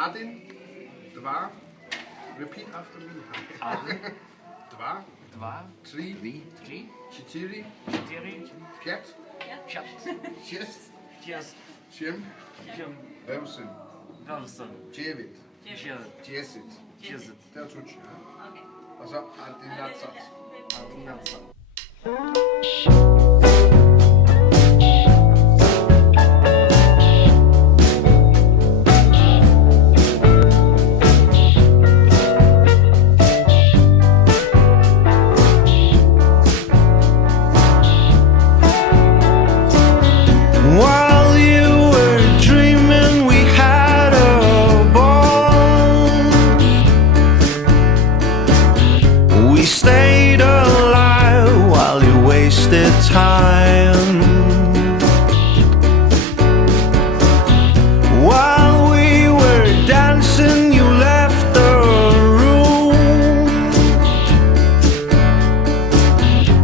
Один, два. Repeat after me. Один, Два, два, три, три, четыре, чотири, пять, п'ять, шесть, шість, семь, сім, восемь, вісім, девять, десять, 10. Tell Twitch. Okay. Also, одиннадцать. 11. While you were dreaming, we had a ball. We stayed alive while you wasted time. While we were dancing, you left the room.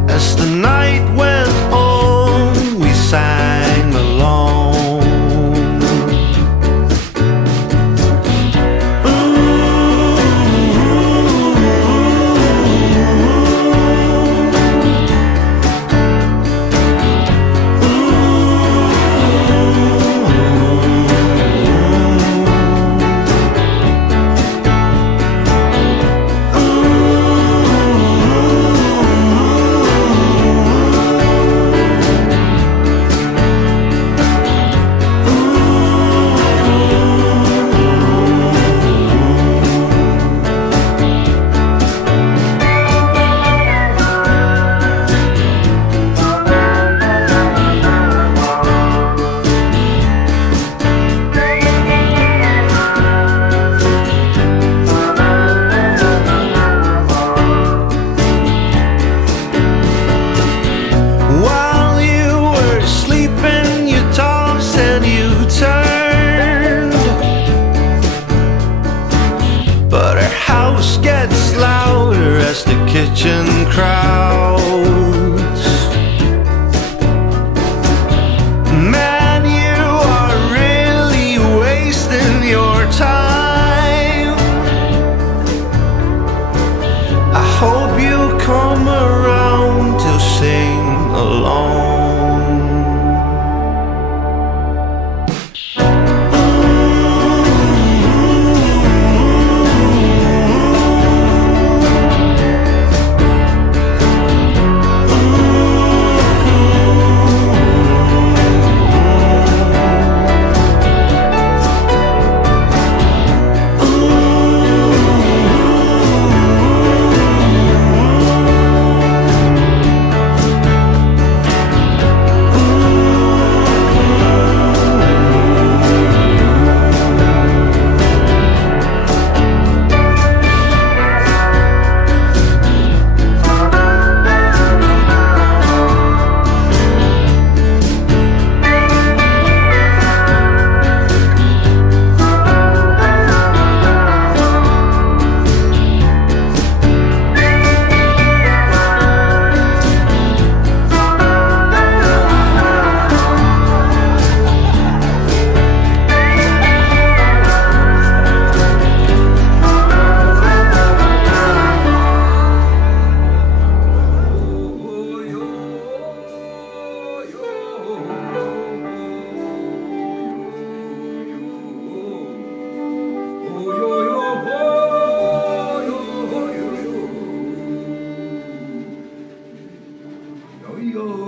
As the night went on, we sang along. While you were sleeping, you tossed and you turned. But our house gets louder as the kitchen crowds. Man, you are really wasting your time. I hope you come around to sing along. Yo.